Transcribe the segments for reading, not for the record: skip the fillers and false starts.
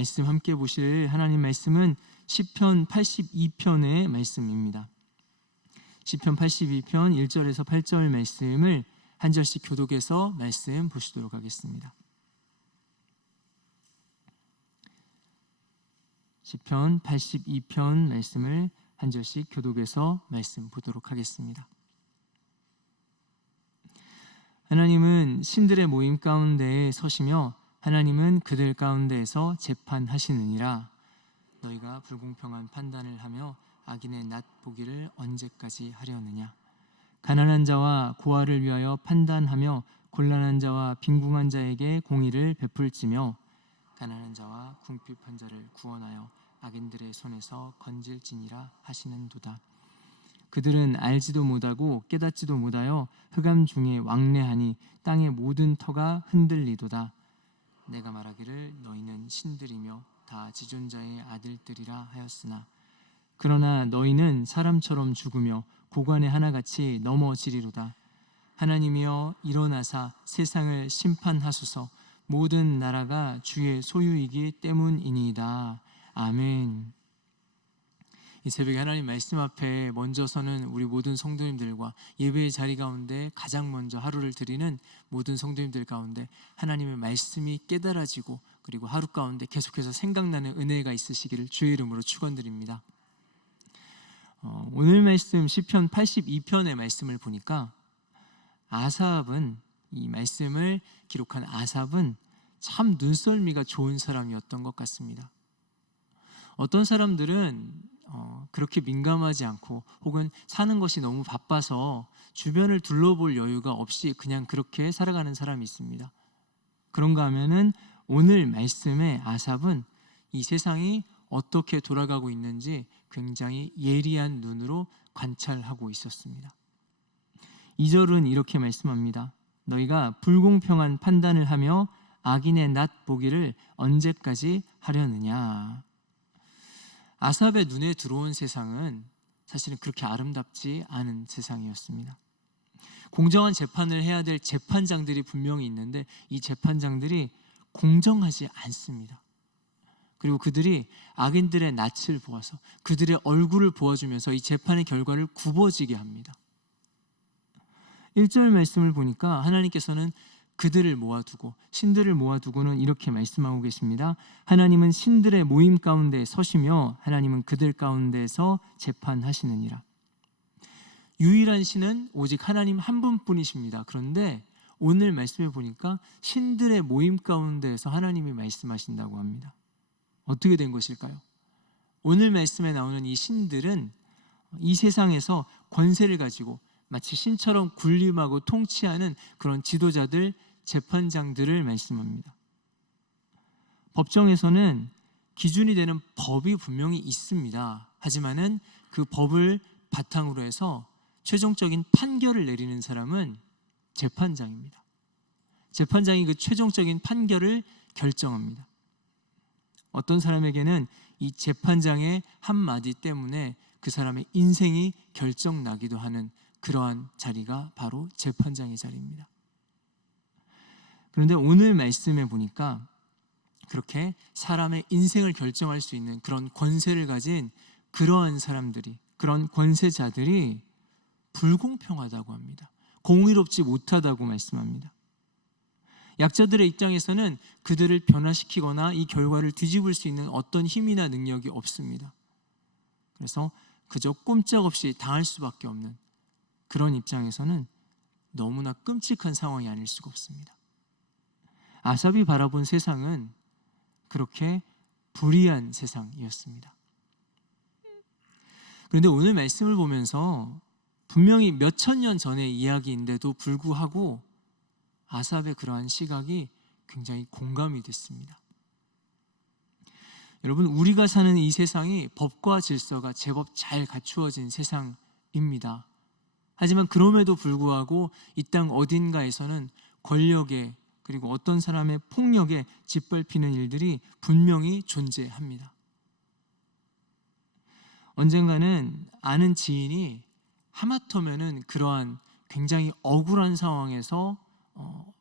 말씀 함께 보실 하나님 말씀은 시편 82편의 말씀입니다. 시편 82편 1절에서 8절 말씀을 한 절씩 교독해서 말씀 보시도록 하겠습니다. 시편 82편 말씀을 한 절씩 교독해서 말씀 보도록 하겠습니다. 하나님은 신들의 모임 가운데에 서시며 하나님은 그들 가운데에서 재판하시느니라. 너희가 불공평한 판단을 하며 악인의 낫 보기를 언제까지 하려느냐. 가난한 자와 고아를 위하여 판단하며 곤란한 자와 빈궁한 자에게 공의를 베풀지며 가난한 자와 궁핍한 자를 구원하여 악인들의 손에서 건질지니라 하시는도다. 그들은 알지도 못하고 깨닫지도 못하여 흑암 중에 왕래하니 땅의 모든 터가 흔들리도다. 내가 말하기를 너희는 신들이며 다 지존자의 아들들이라 하였으나 그러나 너희는 사람처럼 죽으며 고관에 하나같이 넘어지리로다. 하나님이여 일어나사 세상을 심판하소서. 모든 나라가 주의 소유이기 때문이니이다. 아멘. 이 새벽에 하나님 말씀 앞에 먼저 서는 우리 모든 성도님들과 예배의 자리 가운데 가장 먼저 하루를 드리는 모든 성도님들 가운데 하나님의 말씀이 깨달아지고 그리고 하루 가운데 계속해서 생각나는 은혜가 있으시기를 주의 이름으로 축원드립니다. 오늘 말씀 시편 82편의 말씀을 보니까 아삽은, 이 말씀을 기록한 아삽은 참 눈썰미가 좋은 사람이었던 것 같습니다. 어떤 사람들은 그렇게 민감하지 않고 혹은 사는 것이 너무 바빠서 주변을 둘러볼 여유가 없이 그냥 그렇게 살아가는 사람이 있습니다. 그런가 하면은 오늘 말씀의 아삽은 이 세상이 어떻게 돌아가고 있는지 굉장히 예리한 눈으로 관찰하고 있었습니다. 2절은 이렇게 말씀합니다. 너희가 불공평한 판단을 하며 악인의 낫 보기를 언제까지 하려느냐. 아삽의 눈에 들어온 세상은 사실은 그렇게 아름답지 않은 세상이었습니다. 공정한 재판을 해야 될 재판장들이 분명히 있는데 이 재판장들이 공정하지 않습니다. 그리고 그들이 악인들의 낯을 보아서 그들의 얼굴을 보아주면서 이 재판의 결과를 굽어지게 합니다. 1절 말씀을 보니까 하나님께서는 그들을 모아두고 신들을 모아두고는 이렇게 말씀하고 계십니다. 하나님은 신들의 모임 가운데 서시며 하나님은 그들 가운데서 재판하시느니라. 유일한 신은 오직 하나님 한 분뿐이십니다. 그런데 오늘 말씀에 보니까 신들의 모임 가운데에서 하나님이 말씀하신다고 합니다. 어떻게 된 것일까요? 오늘 말씀에 나오는 이 신들은 이 세상에서 권세를 가지고 마치 신처럼 군림하고 통치하는 그런 지도자들, 재판장들을 말씀합니다. 법정에서는 기준이 되는 법이 분명히 있습니다. 하지만은 그 법을 바탕으로 해서 최종적인 판결을 내리는 사람은 재판장입니다. 재판장이 그 최종적인 판결을 결정합니다. 어떤 사람에게는 이 재판장의 한마디 때문에 그 사람의 인생이 결정나기도 하는 그러한 자리가 바로 재판장의 자리입니다. 그런데 오늘 말씀에 보니까 그렇게 사람의 인생을 결정할 수 있는 그런 권세를 가진 그러한 사람들이, 그런 권세자들이 불공평하다고 합니다. 공의롭지 못하다고 말씀합니다. 약자들의 입장에서는 그들을 변화시키거나 이 결과를 뒤집을 수 있는 어떤 힘이나 능력이 없습니다. 그래서 그저 꼼짝없이 당할 수밖에 없는 그런 입장에서는 너무나 끔찍한 상황이 아닐 수가 없습니다. 아삽이 바라본 세상은 그렇게 불의한 세상이었습니다. 그런데 오늘 말씀을 보면서 분명히 몇천 년 전의 이야기인데도 불구하고 아삽의 그러한 시각이 굉장히 공감이 됐습니다. 여러분, 우리가 사는 이 세상이 법과 질서가 제법 잘 갖추어진 세상입니다. 하지만 그럼에도 불구하고 이 땅 어딘가에서는 권력에 그리고 어떤 사람의 폭력에 짓밟히는 일들이 분명히 존재합니다. 언젠가는 아는 지인이 하마터면은 그러한 굉장히 억울한 상황에서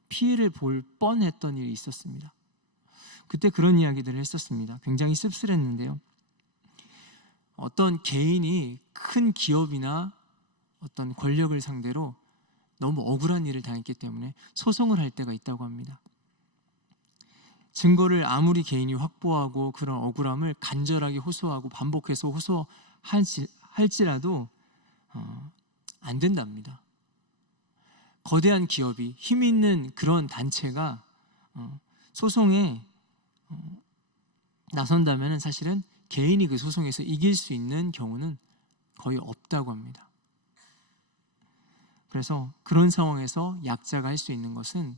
피해를 볼 뻔했던 일이 있었습니다. 그때 그런 이야기들을 했었습니다. 굉장히 씁쓸했는데요. 어떤 개인이 큰 기업이나 어떤 권력을 상대로 너무 억울한 일을 당했기 때문에 소송을 할 때가 있다고 합니다. 증거를 아무리 개인이 확보하고 그런 억울함을 간절하게 호소하고 반복해서 호소할지라도 안 된답니다. 거대한 기업이, 힘 있는 그런 단체가 소송에 나선다면 사실은 개인이 그 소송에서 이길 수 있는 경우는 거의 없다고 합니다. 그래서 그런 상황에서 약자가 할 수 있는 것은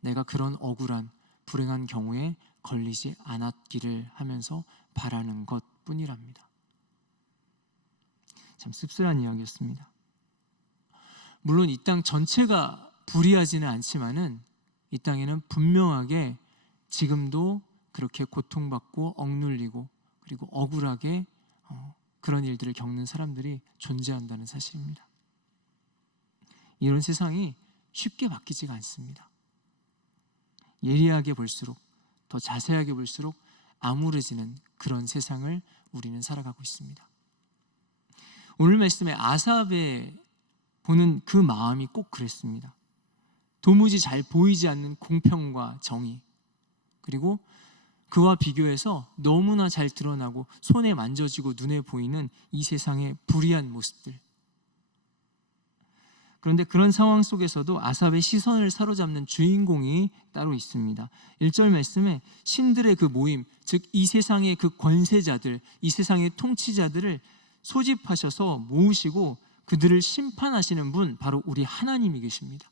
내가 그런 억울한 불행한 경우에 걸리지 않았기를 하면서 바라는 것뿐이랍니다. 참 씁쓸한 이야기였습니다. 물론 이 땅 전체가 불의하지는 않지만은 이 땅에는 분명하게 지금도 그렇게 고통받고 억눌리고 그리고 억울하게 그런 일들을 겪는 사람들이 존재한다는 사실입니다. 이런 세상이 쉽게 바뀌지가 않습니다. 예리하게 볼수록, 더 자세하게 볼수록 암울해지는 그런 세상을 우리는 살아가고 있습니다. 오늘 말씀에 아삽의 보는 그 마음이 꼭 그랬습니다. 도무지 잘 보이지 않는 공평과 정의, 그리고 그와 비교해서 너무나 잘 드러나고 손에 만져지고 눈에 보이는 이 세상의 불의한 모습들. 그런데 그런 상황 속에서도 아삽의 시선을 사로잡는 주인공이 따로 있습니다. 1절 말씀에 신들의 그 모임, 즉 이 세상의 그 권세자들, 이 세상의 통치자들을 소집하셔서 모으시고 그들을 심판하시는 분, 바로 우리 하나님이 계십니다.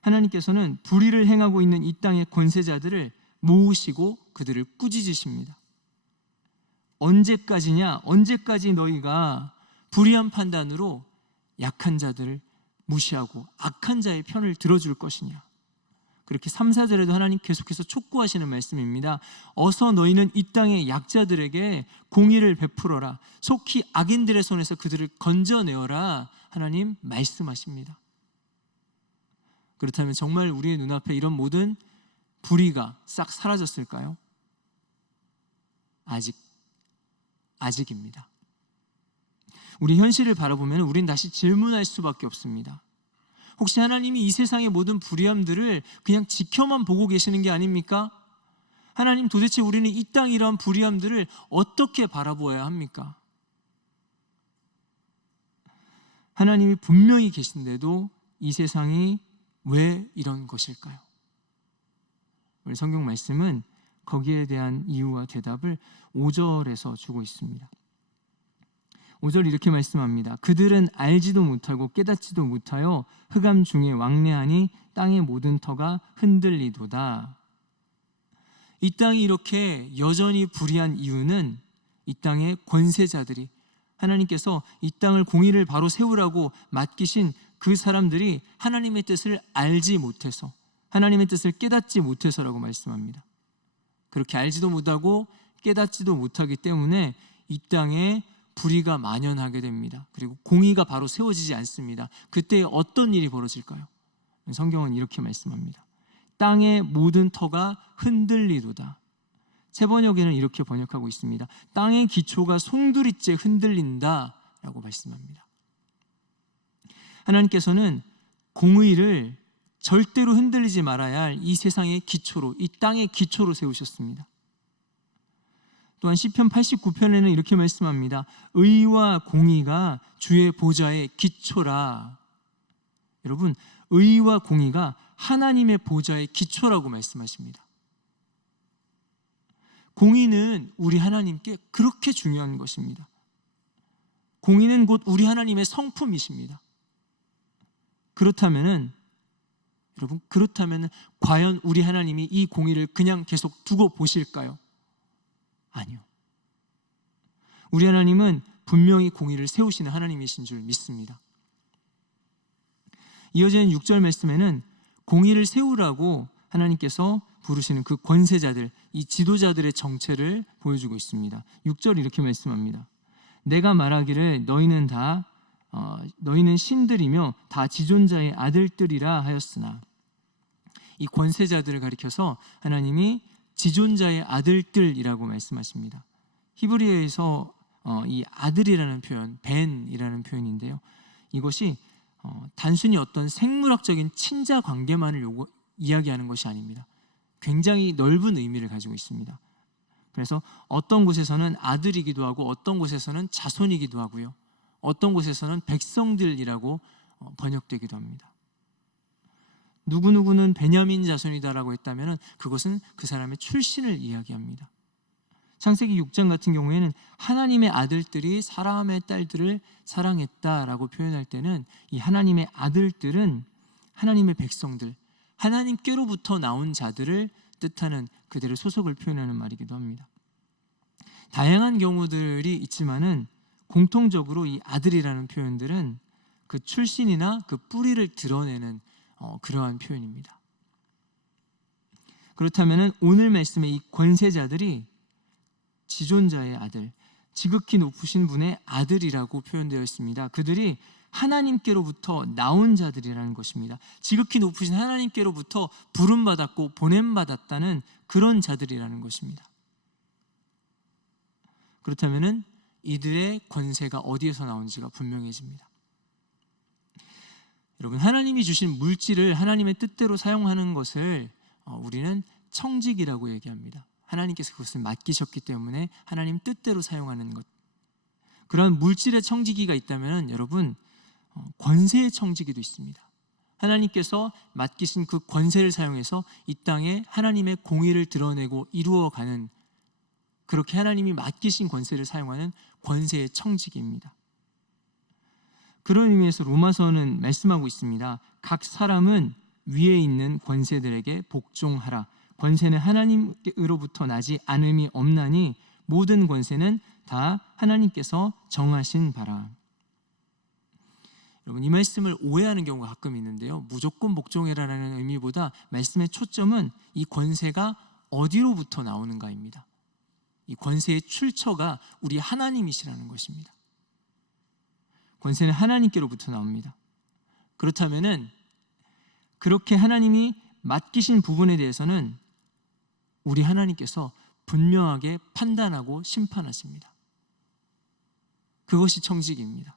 하나님께서는 불의를 행하고 있는 이 땅의 권세자들을 모으시고 그들을 꾸짖으십니다. 언제까지냐? 언제까지 너희가 불의한 판단으로 약한 자들을 무시하고 악한 자의 편을 들어줄 것이냐? 그렇게 3, 4절에도 하나님 계속해서 촉구하시는 말씀입니다. 어서 너희는 이 땅의 약자들에게 공의를 베풀어라. 속히 악인들의 손에서 그들을 건져내어라. 하나님 말씀하십니다. 그렇다면 정말 우리의 눈앞에 이런 모든 불의가 싹 사라졌을까요? 아직입니다. 우리 현실을 바라보면 우린 다시 질문할 수밖에 없습니다. 혹시 하나님이 이 세상의 모든 불의함들을 그냥 지켜만 보고 계시는 게 아닙니까? 하나님, 도대체 우리는 이 땅 이러한 불의함들을 어떻게 바라보아야 합니까? 하나님이 분명히 계신데도 이 세상이 왜 이런 것일까요? 우리 성경 말씀은 거기에 대한 이유와 대답을 5절에서 주고 있습니다. 5절 이렇게 말씀합니다. 그들은 알지도 못하고 깨닫지도 못하여 흑암 중에 왕래하니 땅의 모든 터가 흔들리도다. 이 땅이 이렇게 여전히 불의한 이유는 이 땅의 권세자들이, 하나님께서 이 땅을 공의를 바로 세우라고 맡기신 그 사람들이 하나님의 뜻을 알지 못해서, 하나님의 뜻을 깨닫지 못해서라고 말씀합니다. 그렇게 알지도 못하고 깨닫지도 못하기 때문에 이 땅에 불의가 만연하게 됩니다. 그리고 공의가 바로 세워지지 않습니다. 그때 어떤 일이 벌어질까요? 성경은 이렇게 말씀합니다. 땅의 모든 터가 흔들리도다. 새 번역에는 이렇게 번역하고 있습니다. 땅의 기초가 송두리째 흔들린다 라고 말씀합니다. 하나님께서는 공의를 절대로 흔들리지 말아야 할 이 세상의 기초로, 이 땅의 기초로 세우셨습니다. 또한 시편 89편에는 이렇게 말씀합니다. 의와 공의가 주의 보좌의 기초라. 여러분, 의와 공의가 하나님의 보좌의 기초라고 말씀하십니다. 공의는 우리 하나님께 그렇게 중요한 것입니다. 공의는 곧 우리 하나님의 성품이십니다. 그렇다면은 과연 우리 하나님이 이 공의를 그냥 계속 두고 보실까요? 아니요. 우리 하나님은 분명히 공의를 세우시는 하나님이신 줄 믿습니다. 이어지는 6절 말씀에는 공의를 세우라고 하나님께서 부르시는 그 권세자들, 이 지도자들의 정체를 보여주고 있습니다. 6절 이렇게 말씀합니다. 내가 말하기를 너희는 신들이며 다 지존자의 아들들이라 하였으나, 이 권세자들을 가리켜서 하나님이 지존자의 아들들이라고 말씀하십니다. 히브리어에서 이 아들이라는 표현, 벤이라는 표현인데요, 이것이 단순히 어떤 생물학적인 친자 관계만을 이야기하는 것이 아닙니다. 굉장히 넓은 의미를 가지고 있습니다. 그래서 어떤 곳에서는 아들이기도 하고 어떤 곳에서는 자손이기도 하고요, 어떤 곳에서는 백성들이라고 번역되기도 합니다. 누구누구는 베냐민 자손이다라고 했다면 그것은 그 사람의 출신을 이야기합니다. 창세기 6장 같은 경우에는 하나님의 아들들이 사람의 딸들을 사랑했다라고 표현할 때는 이 하나님의 아들들은 하나님의 백성들, 하나님께로부터 나온 자들을 뜻하는 그들의 소속을 표현하는 말이기도 합니다. 다양한 경우들이 있지만은 공통적으로 이 아들이라는 표현들은 그 출신이나 그 뿌리를 드러내는 그러한 표현입니다. 그렇다면 오늘 말씀의 이 권세자들이 지존자의 아들, 지극히 높으신 분의 아들이라고 표현되어 있습니다. 그들이 하나님께로부터 나온 자들이라는 것입니다. 지극히 높으신 하나님께로부터 부름받았고 보냄받았다는 그런 자들이라는 것입니다. 그렇다면 이들의 권세가 어디에서 나온지가 분명해집니다. 여러분, 하나님이 주신 물질을 하나님의 뜻대로 사용하는 것을 우리는 청직이라고 얘기합니다. 하나님께서 그것을 맡기셨기 때문에 하나님 뜻대로 사용하는 것, 그런 물질의 청지기가 있다면 여러분, 권세의 청지기도 있습니다. 하나님께서 맡기신 그 권세를 사용해서 이 땅에 하나님의 공의를 드러내고 이루어가는, 그렇게 하나님이 맡기신 권세를 사용하는 권세의 청지기입니다. 그런 의미에서 로마서는 말씀하고 있습니다. 각 사람은 위에 있는 권세들에게 복종하라. 권세는 하나님으로부터 나지 않음이 없나니 모든 권세는 다 하나님께서 정하신 바라. 여러분, 이 말씀을 오해하는 경우가 가끔 있는데요, 무조건 복종해라라는 의미보다 말씀의 초점은 이 권세가 어디로부터 나오는가입니다. 이 권세의 출처가 우리 하나님이시라는 것입니다. 권세는 하나님께로부터 나옵니다. 그렇다면은 그렇게 하나님이 맡기신 부분에 대해서는 우리 하나님께서 분명하게 판단하고 심판하십니다. 그것이 청지기입니다.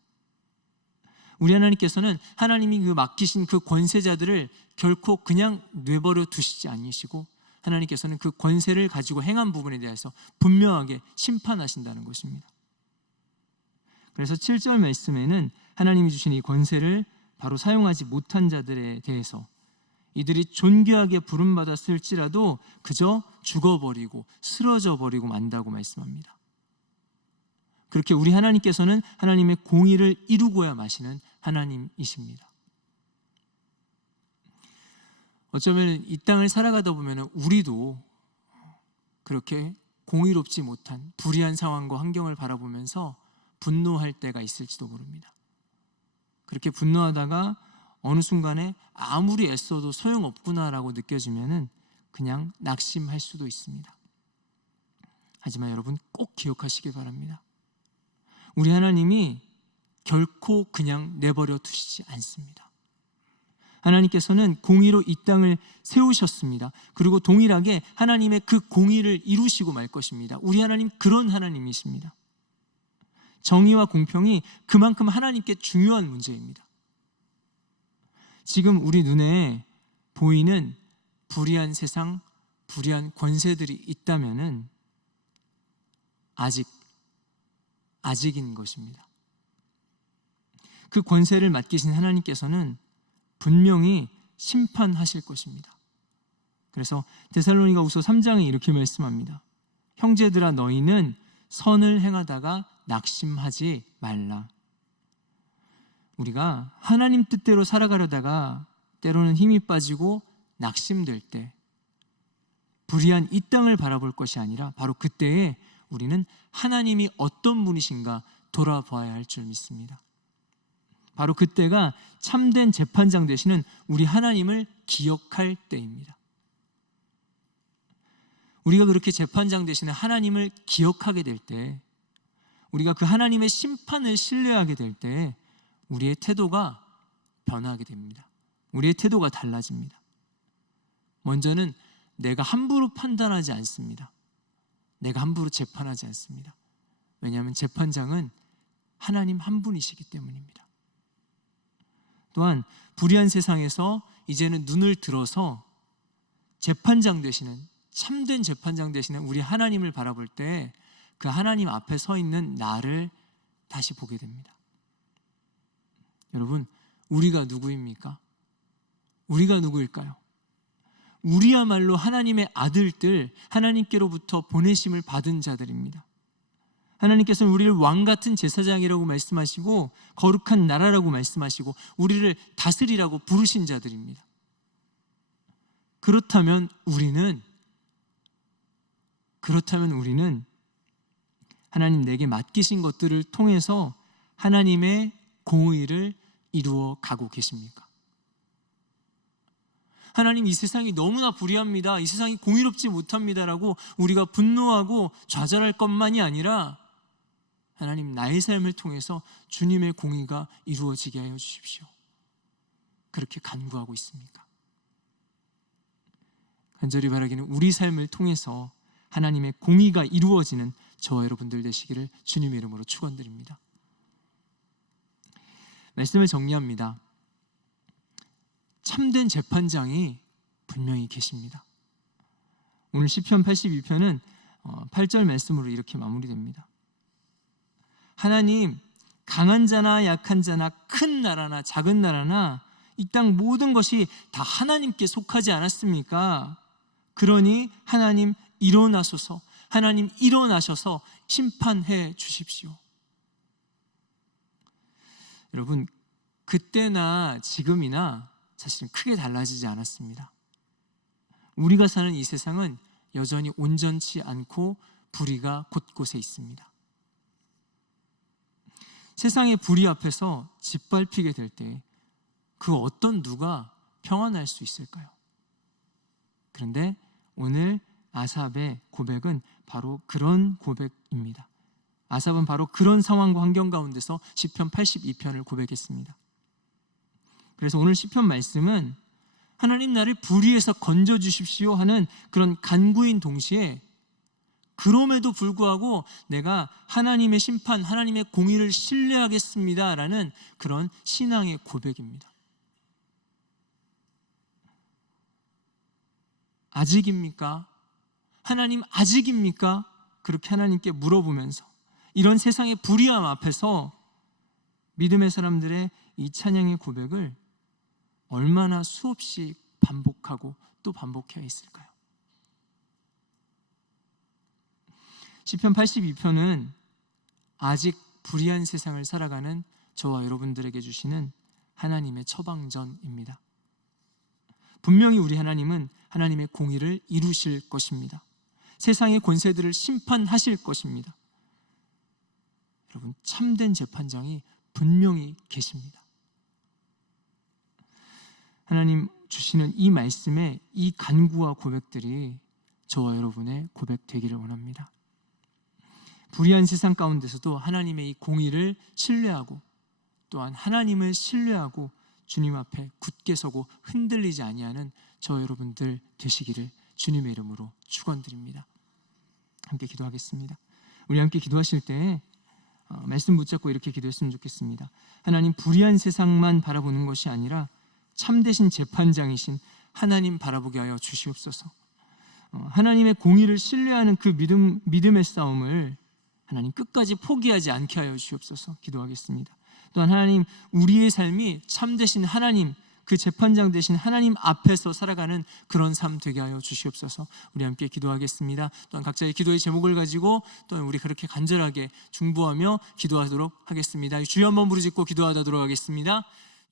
우리 하나님께서는 하나님이 그 맡기신 그 권세자들을 결코 그냥 내버려 두시지 않으시고, 하나님께서는 그 권세를 가지고 행한 부분에 대해서 분명하게 심판하신다는 것입니다. 그래서 7절 말씀에는 하나님이 주신 이 권세를 바로 사용하지 못한 자들에 대해서 이들이 존귀하게 부름받았을지라도 그저 죽어버리고 쓰러져 버리고 만다고 말씀합니다. 그렇게 우리 하나님께서는 하나님의 공의를 이루고야 마시는 하나님이십니다. 어쩌면 이 땅을 살아가다 보면 우리도 그렇게 공의롭지 못한 불의한 상황과 환경을 바라보면서 분노할 때가 있을지도 모릅니다. 그렇게 분노하다가 어느 순간에 아무리 애써도 소용없구나라고 느껴지면은 그냥 낙심할 수도 있습니다. 하지만 여러분, 꼭 기억하시기 바랍니다. 우리 하나님이 결코 그냥 내버려 두시지 않습니다. 하나님께서는 공의로 이 땅을 세우셨습니다. 그리고 동일하게 하나님의 그 공의를 이루시고 말 것입니다. 우리 하나님 그런 하나님이십니다. 정의와 공평이 그만큼 하나님께 중요한 문제입니다. 지금 우리 눈에 보이는 불의한 세상, 불의한 권세들이 있다면은 아직인 것입니다. 그 권세를 맡기신 하나님께서는 분명히 심판하실 것입니다. 그래서 데살로니가후서 3장에 이렇게 말씀합니다. 형제들아, 너희는 선을 행하다가 낙심하지 말라. 우리가 하나님 뜻대로 살아가려다가 때로는 힘이 빠지고 낙심될 때 불의한 이 땅을 바라볼 것이 아니라 바로 그때에 우리는 하나님이 어떤 분이신가 돌아봐야 할 줄 믿습니다. 바로 그때가 참된 재판장 되시는 우리 하나님을 기억할 때입니다. 우리가 그렇게 재판장 되시는 하나님을 기억하게 될 때, 우리가 그 하나님의 심판을 신뢰하게 될 때 우리의 태도가 변하게 됩니다. 우리의 태도가 달라집니다. 먼저는 내가 함부로 판단하지 않습니다. 내가 함부로 재판하지 않습니다. 왜냐하면 재판장은 하나님 한 분이시기 때문입니다. 또한 불의한 세상에서 이제는 눈을 들어서 재판장 되시는, 참된 재판장 되시는 우리 하나님을 바라볼 때 그 하나님 앞에 서 있는 나를 다시 보게 됩니다. 여러분, 우리가 누구입니까? 우리가 누구일까요? 우리야말로 하나님의 아들들, 하나님께로부터 보내심을 받은 자들입니다. 하나님께서는 우리를 왕같은 제사장이라고 말씀하시고 거룩한 나라라고 말씀하시고 우리를 다스리라고 부르신 자들입니다. 그렇다면 우리는 하나님 내게 맡기신 것들을 통해서 하나님의 공의를 이루어 가고 계십니까? 하나님, 이 세상이 너무나 불의합니다, 이 세상이 공의롭지 못합니다라고 우리가 분노하고 좌절할 것만이 아니라 하나님, 나의 삶을 통해서 주님의 공의가 이루어지게 하여 주십시오. 그렇게 간구하고 있습니까? 간절히 바라기는 우리 삶을 통해서 하나님의 공의가 이루어지는 저와 여러분들 되시기를 주님의 이름으로 축원드립니다. 말씀을 정리합니다. 참된 재판장이 분명히 계십니다. 오늘 시편 82편은 8절 말씀으로 이렇게 마무리됩니다. 하나님, 강한 자나 약한 자나 큰 나라나 작은 나라나 이 땅 모든 것이 다 하나님께 속하지 않았습니까? 그러니 하나님 일어나소서, 하나님 일어나셔서 심판해 주십시오. 여러분, 그때나 지금이나 사실은 크게 달라지지 않았습니다. 우리가 사는 이 세상은 여전히 온전치 않고 불의가 곳곳에 있습니다. 세상의 불의 앞에서 짓밟히게 될 때 그 어떤 누가 평안할 수 있을까요? 그런데 오늘 아삽의 고백은 바로 그런 고백입니다. 아삽은 바로 그런 상황과 환경 가운데서 시편 82편을 고백했습니다. 그래서 오늘 시편 말씀은 하나님, 나를 불의에서 건져주십시오 하는 그런 간구인 동시에 그럼에도 불구하고 내가 하나님의 심판, 하나님의 공의를 신뢰하겠습니다라는 그런 신앙의 고백입니다. 아직입니까? 하나님 아직입니까? 그렇게 하나님께 물어보면서 이런 세상의 불의함 앞에서 믿음의 사람들의 이 찬양의 고백을 얼마나 수없이 반복하고 또 반복해야 했을까요? 시편 82편은 아직 불의한 세상을 살아가는 저와 여러분들에게 주시는 하나님의 처방전입니다. 분명히 우리 하나님은 하나님의 공의를 이루실 것입니다. 세상의 권세들을 심판하실 것입니다. 여러분, 참된 재판장이 분명히 계십니다. 하나님 주시는 이 말씀에 이 간구와 고백들이 저와 여러분의 고백 되기를 원합니다. 불의한 세상 가운데서도 하나님의 이 공의를 신뢰하고 또한 하나님을 신뢰하고 주님 앞에 굳게 서고 흔들리지 아니하는 저 여러분들 되시기를 주님의 이름으로 축원드립니다. 함께 기도하겠습니다. 우리 함께 기도하실 때 말씀 붙잡고 이렇게 기도했으면 좋겠습니다. 하나님, 불의한 세상만 바라보는 것이 아니라 참되신 재판장이신 하나님 바라보게 하여 주시옵소서. 하나님의 공의를 신뢰하는 그 믿음의 싸움을 하나님 끝까지 포기하지 않게 하여 주시옵소서. 기도하겠습니다. 또한 하나님, 우리의 삶이 참되신 하나님, 그 재판장 되신 하나님 앞에서 살아가는 그런 삶 되게 하여 주시옵소서. 우리 함께 기도하겠습니다. 또한 각자의 기도의 제목을 가지고 또한 우리 그렇게 간절하게 중보하며 기도하도록 하겠습니다. 주여 한번 부르짖고 기도하도록 하겠습니다.